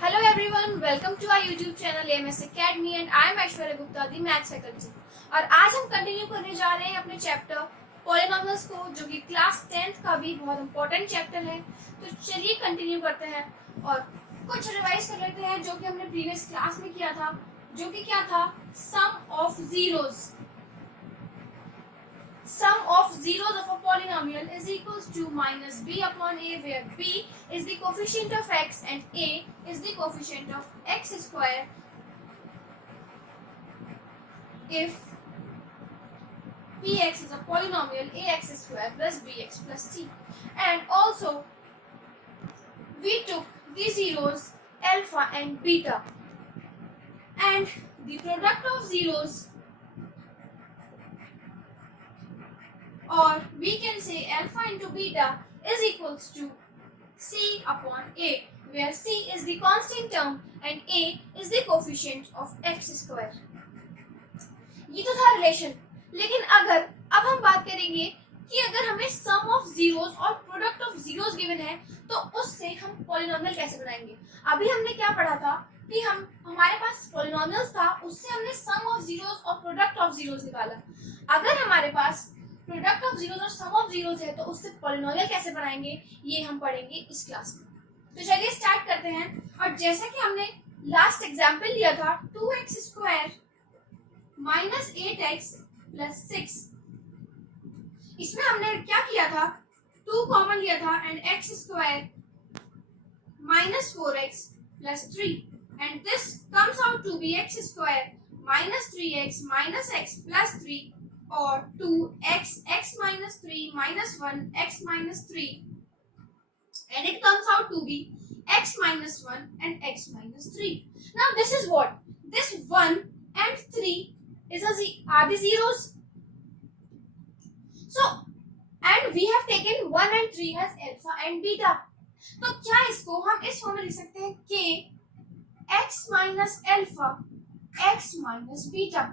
Hello everyone, welcome to our YouTube channel AMS Academy and I am Aishwarya Gupta, the Maths faculty. और आज हम continue करने जा रहे हैं अपने चैप्टर पॉलिनोमियल्स को, जो कि क्लास 10th का भी बहुत इंपॉर्टेंट चैप्टर है। तो चलिए कंटिन्यू करते हैं और कुछ रिवाइज कर लेते हैं जो कि हमने प्रीवियस क्लास में किया था, जो कि क्या था, sum of zeros. Sum of zeros of a polynomial is equals to minus b upon a, where b is the coefficient of x and a is the coefficient of x square if px is a polynomial ax square plus bx plus c. And also we took the zeros alpha and beta, and the product of zeros, or we can say alpha into beta, is equals to c upon a, where c is the constant term and a is the coefficient of x square. ये तो था relation. लेकिन अब हम बात करेंगे कि अगर हमें सम ऑफ जीरोस और प्रोडक्ट ऑफ जीरोस गिवन है तो उससे हम पॉलिनोमियल कैसे बनाएंगे। अभी हमने क्या पढ़ा था कि हमारे पास पॉलिनोमियल्स था, उससे हमने सम ऑफ जीरोस और प्रोडक्ट ऑफ जीरोस निकाला। अगर हमारे पास प्रोडक्ट ऑफ जीरोस और सम ऑफ जीरोस है तो उससे पॉलिनोमियल कैसे बनाएंगे, ये हम पढ़ेंगे इस क्लास में। तो चलिए स्टार्ट करते हैं। और जैसा कि हमने लास्ट एग्जांपल लिया था 2x square minus 8x plus 6, इसमें हमने क्या किया था, 2 कॉमन लिया था and x square minus 4x plus 3, and this comes out to be x square minus 3x minus x plus 3 or 2x x minus 3 minus 1 x minus 3, and it comes out to be x minus 1 and x minus 3. Now this is what? This 1 and 3 are the zeros. So, and we have taken 1 and 3 as alpha and beta. तो क्या इसको हम इस form में लिख सकते हैं k x minus alpha x minus beta.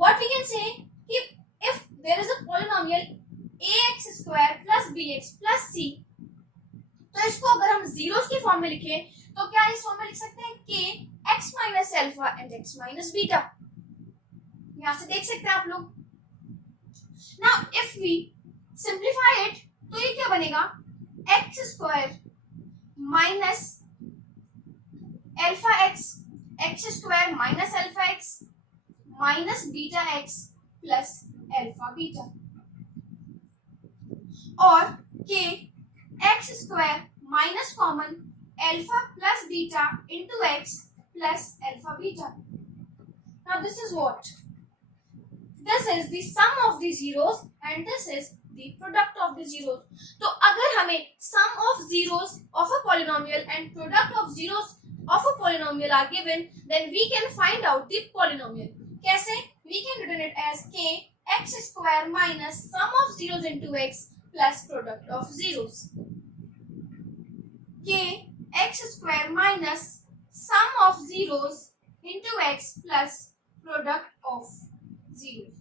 What we can say, if there is a polynomial ax square plus bx plus c, तो इसको अगर हम जीरोस के फॉर्म में लिखें तो क्या इस फॉर्म में लिख सकते हैं k x minus alpha and x minus beta. यहाँ से देख सकते हैं आप लोग। Now if we simplify it, तो ये क्या बनेगा, x square minus alpha x square minus alpha x minus beta x plus alpha beta, और के x square minus common alpha plus beta into x plus alpha beta. Now this is what? This is the sum of the zeros and this is the product of the zeros. तो अगर हमें sum of zeros of a polynomial and product of zeros of a polynomial are given, then we can find out the polynomial. कैसे? We can written it as k x square minus sum of zeros into x plus product of zeros. K x square minus sum of zeros into x plus product of zeros.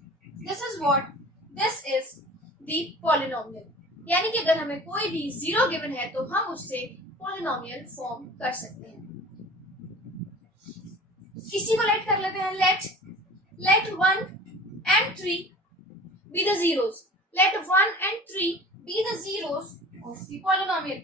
This is what? This is the polynomial. यानी कि अगर हमें कोई भी zero given है तो हम उससे पॉलिनोमियल फॉर्म कर सकते हैं। इसी को लेट कर लेते हैं। Let 1 and 3 be the zeros. Let 1 and 3 be the zeros of the polynomial.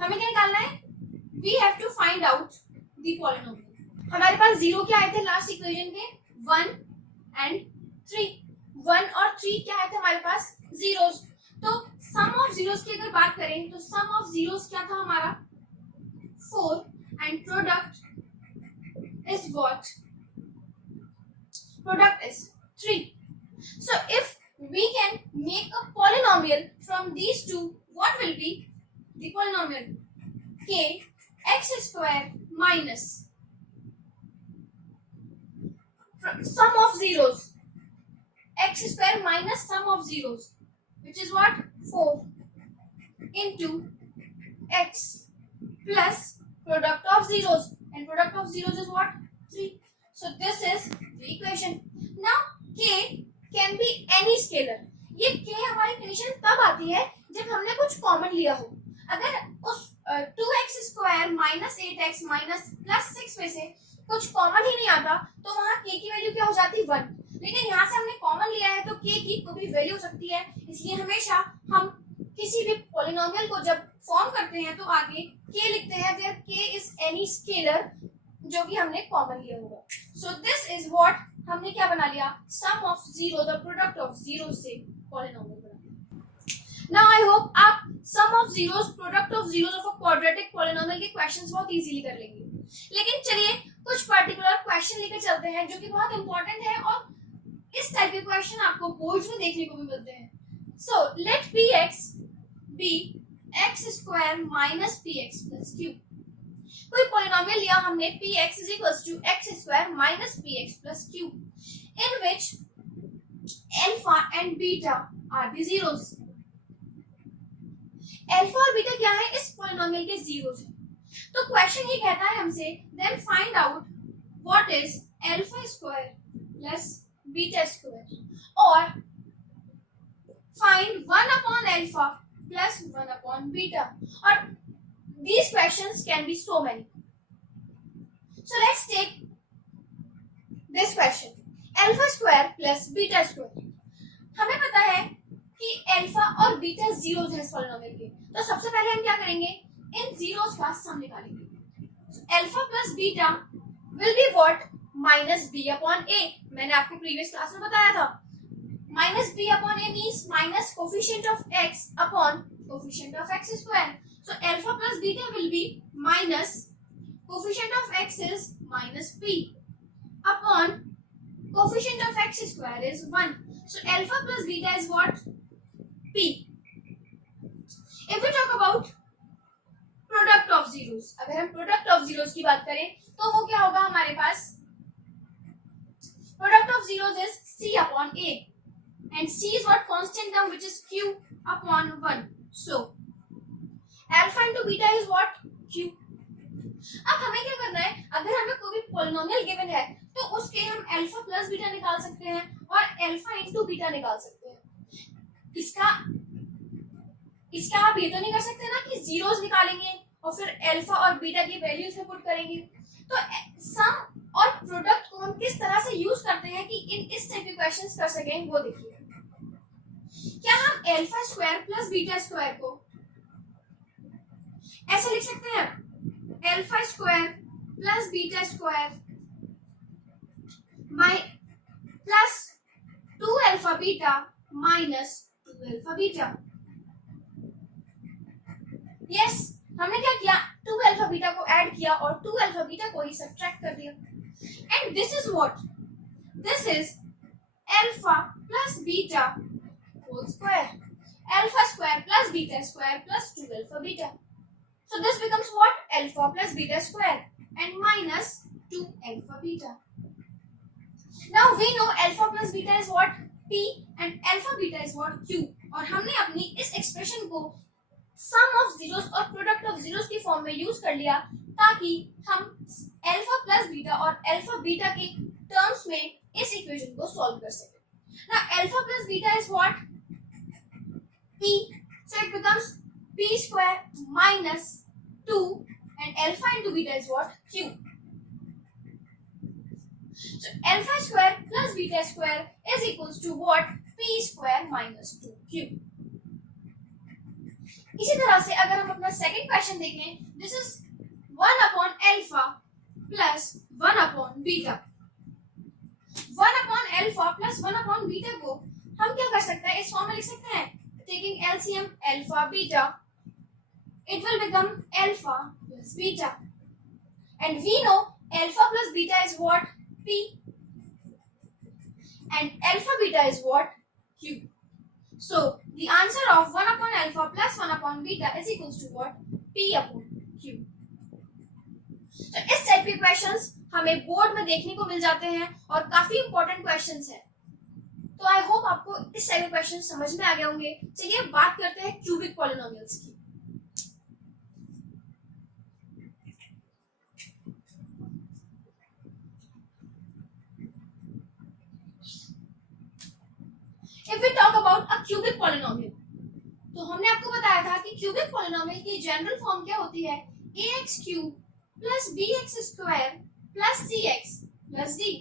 हमें क्या निकालना है? We have to find out the polynomial. हमारे पास जीरो क्या आए थे लास्ट इक्वेशन के, 1 and 3. 1 और 3 क्या आए थे हमारे पास, जीरोस। तो सम ऑफ जीरोस की अगर बात करें तो सम ऑफ जीरोस क्या था हमारा, 4, and product is what, product is 3. So if we can make a polynomial from these two, what will be the polynomial? K x square minus sum of zeros x square minus sum of zeros, which is what, 4 into x plus product of zeros, and product of zeros is what? 3. So this is the equation. Now k can be any scalar. ये k हमारी condition तब आती है जब हमने कुछ common लिया हो. अगर उस 2x square minus 8x minus plus 6 में से कुछ कॉमन ही नहीं आता तो वहां k की वैल्यू क्या हो जाती? 1. लेकिन यहाँ से हमने कॉमन लिया है तो k की कोई भी वैल्यू हो सकती है. इसलिए हमेशा हम किसी भी पॉलिनोमियल को जब फॉर्म करते हैं तो आगे k लिखते हैं where k is any scalar जो कि हमने कॉमन लिया होगा. सो दिस इज व्हाट हमने क्या बना लिया? Sum of zero, the product of zero से पॉलिनोमियल बना लिया. नाउ आई होप आप sum of zeros, product of zeros of a quadratic polynomial के क्वेश्चंस बहुत इजीली कर लेंगे. लेकिन चलिए कुछ पर्टिकुलर क्वेश्चन लेकर चलते हैं जो कि बहुत इंपॉर्टेंट है और इस टाइप के क्वेश्चन आपको बोर्ड्स में देखने को भी मिलते हैं. So let px be x square minus px plus q. कोई पॉलिनोमियल लिया हमने px is equals to x square minus px plus q in which alpha and beta are the zeros. Alpha और बीटा क्या है? इस polynomial के zeros हैं. तो क्वेश्चन ये कहता है हमसे then find out what is alpha square plus beta square और find 1 upon alpha plus 1 upon beta. और these questions can be so many. So let's take this question. Alpha square plus beta square. हमें पता है कि alpha और beta zeros हैं इस polynomial के. तो सबसे पहले हम क्या करेंगे? इन जीरोस का सम निकालेंगे. Alpha plus beta will be what? Minus b upon a. मैंने आपको प्रीवियस क्लास में बताया था. Minus b upon a means minus coefficient of x upon coefficient of x square. So alpha plus beta will be minus coefficient of x is minus p upon coefficient of x square is 1. So alpha plus beta is what? P. If we talk about product of zeros, अगर हम product of zeros की बात करें तो वो क्या होगा हमारे पास? Product of zeros is c upon a and c is what? Constant term which is q upon 1. So alpha into beta is what? q. अब हमें क्या करना है? अगर हमें कोई भी पॉलिनोमियल गिवन है तो उसके हम अल्फा प्लस बीटा निकाल सकते हैं और अल्फा इंटू बीटा निकाल सकते हैं. इसका आप ये तो नहीं कर सकते ना कि जीरोस निकालेंगे और फिर अल्फा और बीटा की वैल्यूज में पुट करेंगे. तो सम और प्रोडक्ट को हम किस तरह से यूज करते हैं कि इस टाइप के क्वेश्चंस कर सकें वो देखिए. क्या हम alpha square plus beta square को ऐसे लिख सकते हैं? Alpha square plus beta square plus 2 alpha beta minus 2 alpha beta. Yes, हमने क्या किया? 2 अल्फा बीटा को ऐड किया और 2 अल्फा बीटा को ही सब्ट्रैक्ट कर दिया. And this is what? This is alpha plus beta whole square. Alpha square plus beta square plus 2 alpha beta. So this becomes what? Alpha plus beta square and minus 2 alpha beta. Now we know alpha plus beta is what? P and alpha beta is what? Q. और हमने अपनी इस expression को सम of zeros और product of zeros की form में use कर लिया ताकि हम अल्फा प्लस बीटा और अल्फा बीटा के टर्म्स में इस इक्वेशन को सॉल्व कर सकें. Now alpha plus beta is what? P. So it becomes p square minus 2 and alpha into beta is what? Q. So alpha square plus beta square is equals to what? P square minus 2q. इसी तरह से अगर हम अपना second question देखें, this is 1 upon alpha plus 1 upon beta. 1 upon alpha plus 1 upon beta को हम क्या कर सकते हैं? इस फॉर्म में लिख सकते हैं. Taking LCM alpha beta, it will become alpha plus beta. And we know alpha plus beta is what? P. And alpha beta is what? Q. So the answer of 1 upon alpha plus 1 upon beta is equals to what? P upon Q. तो इस type के questions हमें board में देखने को मिल जाते हैं और काफी इंपॉर्टेंट क्वेश्चंस हैं. तो आई होप आपको इस टाइप के क्वेश्चन समझ में आ गए होंगे. चलिए बात करते हैं क्यूबिक पॉलिनोमियल्स की. अबाउट अ क्यूबिक पॉलिनोमियल, तो हमने आपको बताया था कि क्यूबिक पॉलिनोमियल की जनरल फॉर्म क्या होती है, ax cube plus bx square plus cx plus d.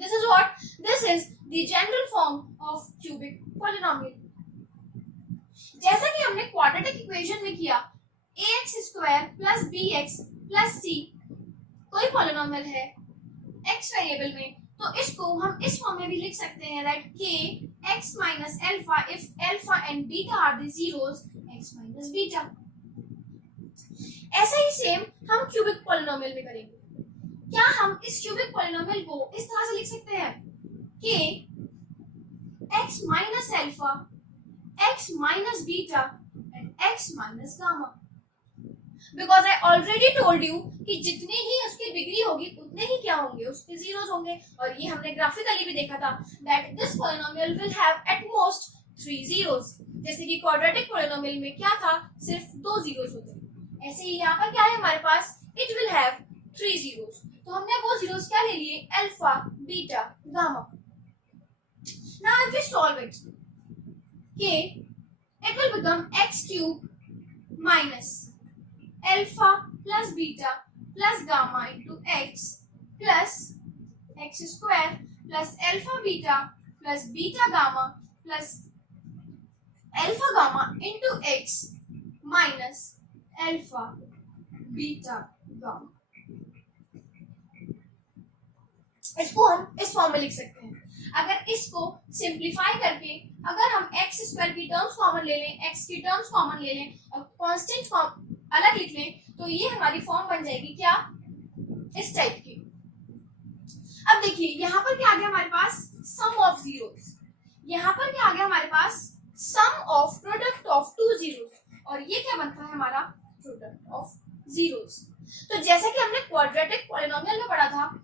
This is what? This is the general form of cubic polynomial. जैसा कि हमने क्वाड्रेटिक इक्वेशन में किया, ax square plus bx plus c कोई पॉलिनोमियल है x वेरिएबल में, तो इसको हम इस फॉर्म में भी लिख सकते हैं that k x minus alpha if alpha and beta are the zeros, x minus beta. ऐसा ही सेम हम क्यूबिक पॉलिनोमियल में करेंगे. क्या हम इस क्यूबिक पॉलिनोमियल को इस तरह से लिख सकते हैं k x minus alpha, x minus beta and x minus gamma. Because I already told you कि जितनी ही उसकी डिग्री होगी उतने ही क्या होंगे, उसके जीरोस होंगे. और ये हमने ग्राफिकली भी देखा था that this polynomial will have at most 3 zeros. जैसे कि क्वाड्रेटिक पॉलिनोमियल में क्या था, सिर्फ 2 जीरोस होते. ऐसे ही यहाँ पर क्या है हमारे पास, it will have 3 zeros. तो हमने वो जीरोस क्या ले लिए, alpha, beta, gamma. Now if we solve it, k it will become x cube minus alpha plus beta plus gamma into x plus x square plus alpha beta plus beta gamma plus alpha gamma into x minus alpha beta gamma. इसको हम इस form में लिख सकते हैं. अगर इसको simplify करके अगर हम x स्क्वायर की टर्म्स कॉमन ले लें, x की टर्म्स कॉमन ले लें और कांस्टेंट फॉर्म अलग लिख लें, तो ये हमारी फॉर्म बन जाएगी क्या, इस टाइप की. अब देखिए यहाँ पर क्या आ गया हमारे पास, सम ऑफ जीरोस. यहाँ पर क्या आ गया हमारे पास, sum of product of 2 zeros. और ये क्या बनता है हमारा, प्रोडक्ट ऑफ जीरोस. तो जैसा कि हमने क्वाड्रेटिक पॉलिनोमियल में पढ़ा था,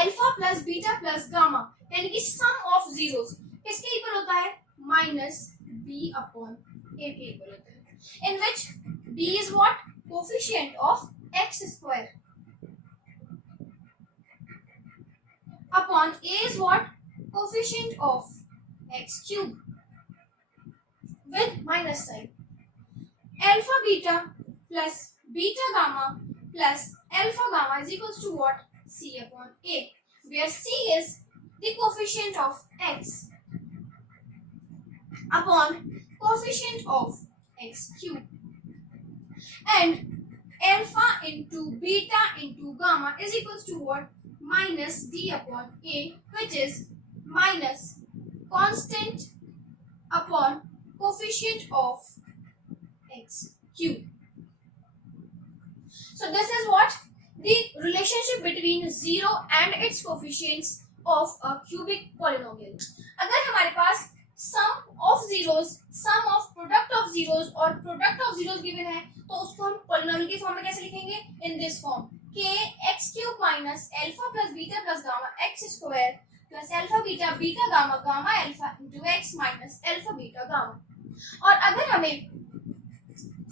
alpha plus beta plus gamma यानी कि सम ऑफ जीरोस किसके इक्वल होता है, माइनस बी अपॉन ए के इक्वल होता है. In which b is what, coefficient of x square upon a is what, coefficient of x cube with minus sign. Alpha beta plus beta gamma plus alpha gamma is equals to what, c upon a, where c is the coefficient of x upon coefficient of x cube, and alpha into beta into gamma is equals to what, minus d upon a, which is minus constant upon coefficient of x cube. So this is what the relationship between zero and its coefficients of a cubic polynomial. अगर हमारे पास sum of zeros, sum of product of zeros और product of zeros given है, तो उसको हम polynomial की form में कैसे लिखेंगे, in this form, k x cube minus alpha plus beta plus gamma x square plus alpha beta beta gamma gamma alpha into x minus alpha beta gamma. और अगर हमें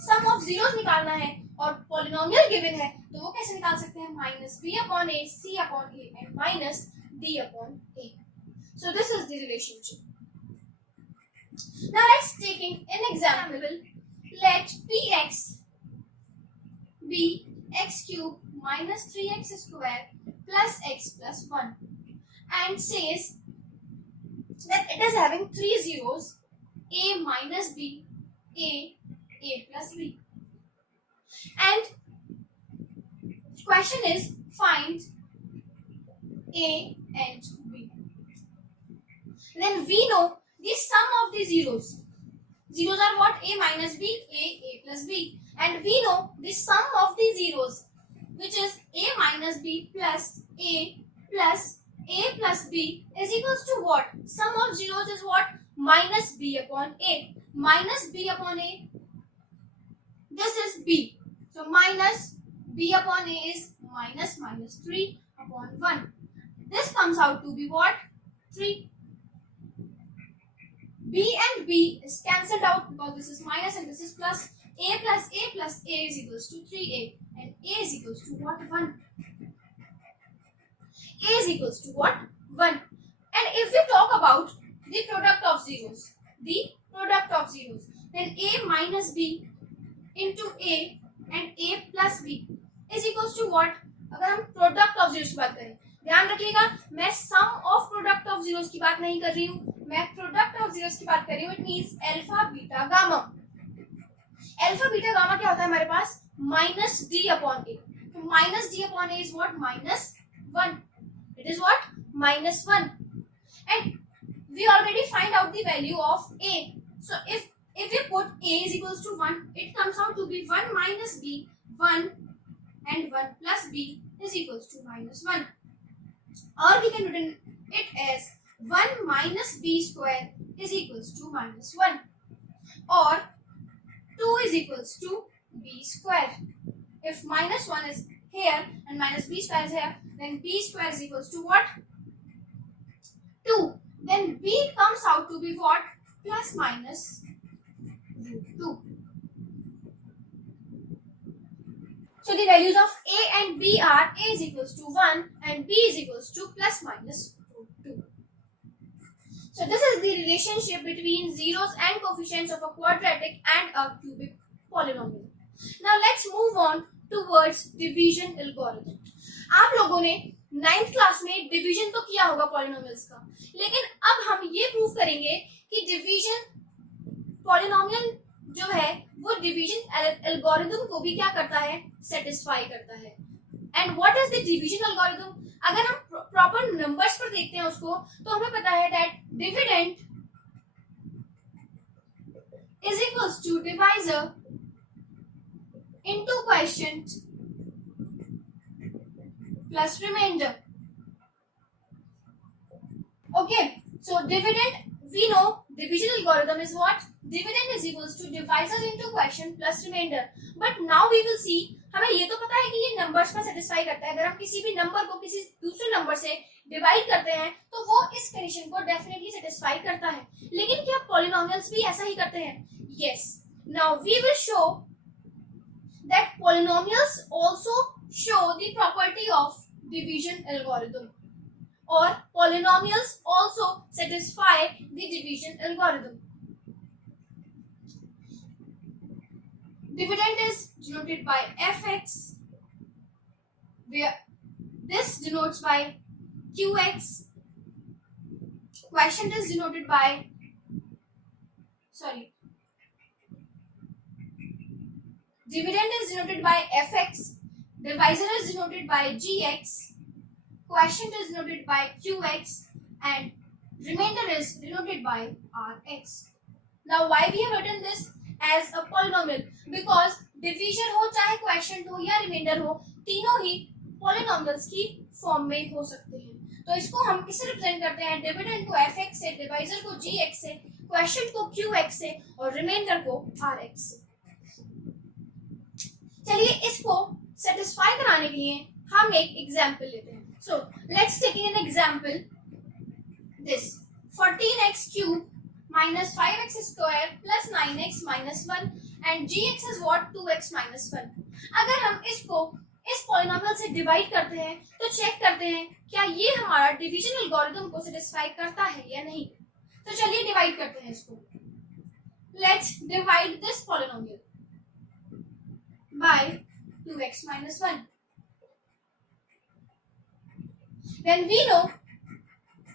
सम ऑफ जीरोस निकालना है और पॉलिनोमियल गिवन है, तो वो कैसे निकाल सकते हैं, minus b upon a, c upon a and minus d upon a. So this is the relationship. Now let's taking an example. Let px be x cube minus 3x square plus x plus 1 and says that it is having 3 zeros, a minus b, a plus b. And question is find a and b. Then we know the sum of the zeros. Zeros are what, a minus b, a plus b. And we know the sum of the zeros, which is a minus b plus a plus b is equals to what? Sum of zeros is what? Minus b upon a. Minus b upon a. This is b. So minus b upon a is minus 3 upon 1. This comes out to be what? 3. b and b is cancelled out because this is minus and this is plus. A plus a is equals to 3a, and a is equals to what? 1. A is equals to what? 1. And if we talk about the product of zeros. The product of zeros. Then a minus b into a and a plus b is equals to what? अगर हम product of zeros की बात करें, ध्यान रखिएगा मैं सम of product of zeros की बात नहीं कर रही हूँ, मैं प्रोडक्ट ऑफ जीरोस की बात कर रही हूँ. It means alpha beta gamma. Alpha beta gamma क्या होता है हमारे पास? माइनस डी अपॉन ए. तो minus D upon A is what? Minus 1. It is what? Minus 1. And we already find out the value of a. So if we put a is equals to 1, it comes out to be 1 minus b, 1, and 1 plus b is equals to minus 1. Or we can write it as 1 minus b square is equals to minus 1. Or 2 is equals to b square. If minus 1 is here and minus b square is here, then b square is equals to what? 2. Then b comes out to be what? Plus minus root 2. So the values of a and b are a is equals to 1 and b is equals to plus minus root 2. So this is the relationship between zeros and coefficients of a quadratic and a cubic polynomial. Now let's move on towards division algorithm. आप लोगों ने 9th class में division तो किया होगा polynomials का, लेकिन अब हम ये प्रूव करेंगे कि डिवीजन पॉलिनोमियल जो है वो डिवीजन एल्गोरिथम को भी क्या करता है? सेटिस्फाई करता है. And what is the division algorithm? अगर हम प्रॉपर नंबर्स पर देखते हैं उसको, तो हमें पता है that dividend is equals to divisor into quotient plus remainder. Okay, so dividend, we know division algorithm is what? Dividend is equals to divisor into quotient plus remainder. But now we will see, हमें ये तो पता है कि ये numbers में satisfy करता है. अगर हम किसी भी नंबर को किसी दूसरे नंबर से डिवाइड करते हैं तो वो इस कंडीशन को डेफिनेटली सेटिस्फाई करता है. लेकिन क्या पॉलिनोमियल्स भी ऐसा ही करते हैं? Yes. Now we will show that polynomials also show the property of division algorithm, or polynomials also satisfy the division algorithm. Dividend is denoted by fx, where this denotes by qx. Quotient is denoted by dividend is denoted by fx, divisor is denoted by gx, quotient is denoted by qx, and remainder is denoted by rx. Now why we have written this as a polynomial? Because division हो चाहे quotient हो या remainder हो, तीनों ही polynomials की form में हो सकते हैं. तो इसको हम किससे रिप्रेजेंट करते हैं? डिविडेंड को fx से, डिवाइजर को gx से, क्वोशिएंट को qx से और रिमाइंडर को rx से. चलिए इसको सेटिस्फाई कराने के लिए हम एक एग्जांपल लेते हैं. So let's take an example. This 14x cube minus 5x square plus 9x minus 1 and gx is what? 2x minus 1. अगर हम इसको इस पॉलिनोमियल से डिवाइड करते हैं तो चेक करते हैं क्या ये हमारा डिवीजन एल्गोरिथम को सेटिस्फाई करता है या नहीं. तो चलिए डिवाइड करते हैं इसको. Let's divide this polynomial by 2x minus 1. Then we know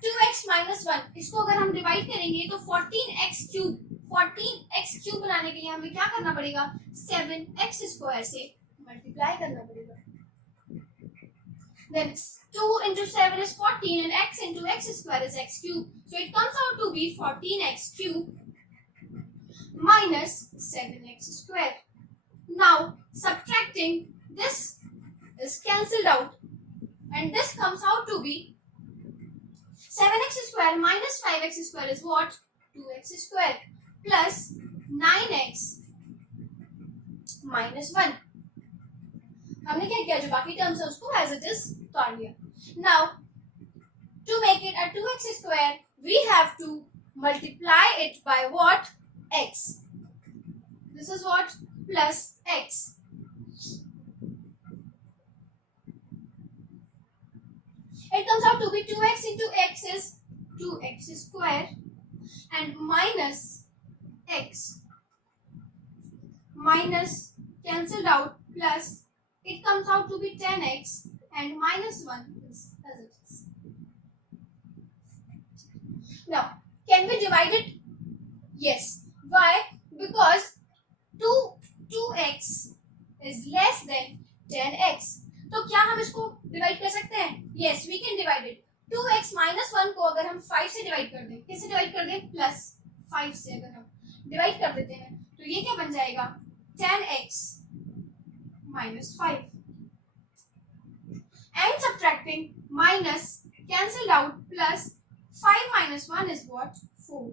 2x minus 1, इसको अगर हम डिवाइड करेंगे तो 14x क्यूब बनाने के लिए हमें क्या करना पड़ेगा? 7x स्क्वायर से मल्टीप्लाई करना पड़ेगा. Then 2 into 7 is 14 and x into x square is x cube. So it comes out to be 14x cube minus 7x square. Now subtracting, this is cancelled out and this comes out to be 7x square minus 5x square is what? 2x square plus 9x minus 1. हमने क्या किया? जो बाकी terms है उसको as it is उतार लिया. Now to make it a 2x square we have to multiply it by what? X. This is what? Plus x. It comes out to be 2x into x is 2x square and minus x minus cancelled out plus it comes out to be 10x and minus 1 is as it is. Now, can we divide it? Yes. Why? Because 2x is less than 10x. तो क्या हम इसको divide कर सकते हैं? Yes, we can divide it. 2x minus 1 को अगर हम 5 से डिवाइड कर दें, किससे डिवाइड कर दें? प्लस 5 से अगर हम डिवाइड कर देते हैं तो ये क्या बन जाएगा? 10x minus 5. And subtracting minus cancelled out plus 5 minus 1 is what? 4.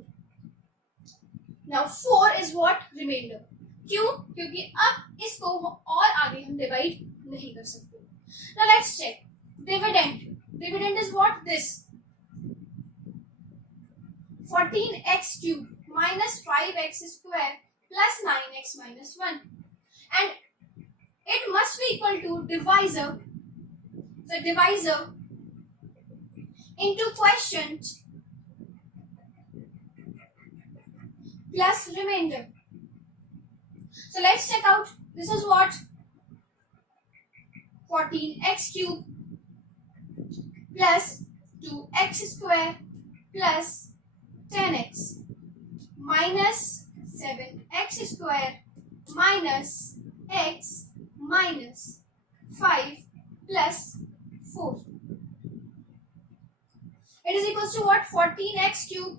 Now 4 is what? Remainder. क्यों? क्योंकि अब इसको और आगे हम डिवाइड नहीं कर सकते. Now let's check. Dividend. Dividend is what? This. 14x cube minus 5x square plus 9x minus 1. And it must be equal to divisor. The divisor into quotient plus remainder. So let's check out. This is what? 14x cube plus 2x square plus 10x minus 7x square minus x minus 5 plus 4. It is equals to what? 14x cube.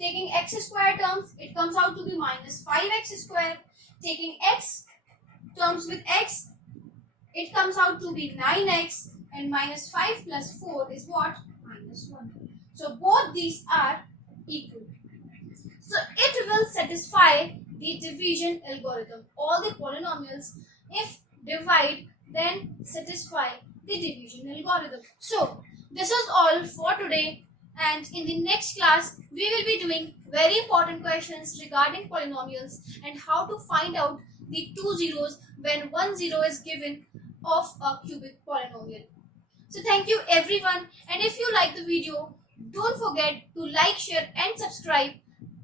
Taking x square terms, it comes out to be minus 5x square. Taking x terms with x, it comes out to be 9x, and minus 5 plus 4 is what? Minus 1. So both these are equal. So it will satisfy the division algorithm. All the polynomials, if divide, then satisfy the division algorithm. So this is all for today, and in the next class we will be doing very important questions regarding polynomials and how to find out the two zeros when 1 0 is given of a cubic polynomial. So thank you everyone, and if you like the video, don't forget to like, share and subscribe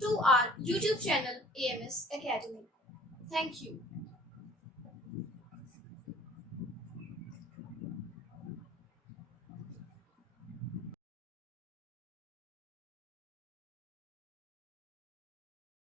to our YouTube channel AMS Academy. Thank you.